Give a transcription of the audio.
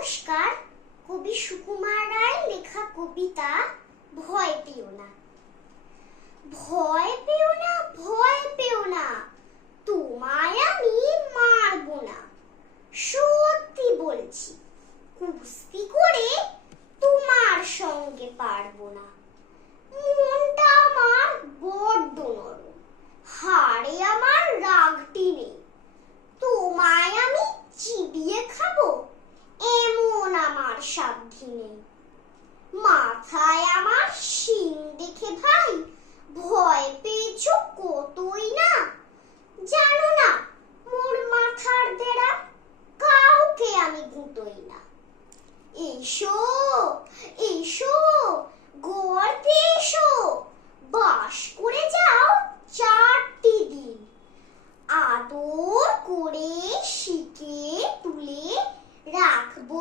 নমস্কার, কবি সুকুমার রায়ের লেখা কবিতা ভয় পেও না। ভয় পেও না, ভয় পেও না, তোমায় আমি মারবো না। সত্যি বলছি, কুস্তি করে তোমার সঙ্গে পারবো না। মনটা আমার বড্ড নরম, হাড়ে আমার রাগটি নেই। তোমায় আমি চিবিয়ে খাবো এমন আমার সাধ্য নেই। মাথায় আমার শিং দেখে ভাই ভয় পেয়েছো কতই না। জানো না মোর মাথার দেড়া কাউকে আমি গুঁতোই না। এসো এসো গর্তে এসো, বাস করে যাও 4টি দিন। আদর করে শিকে তুলে রাখবো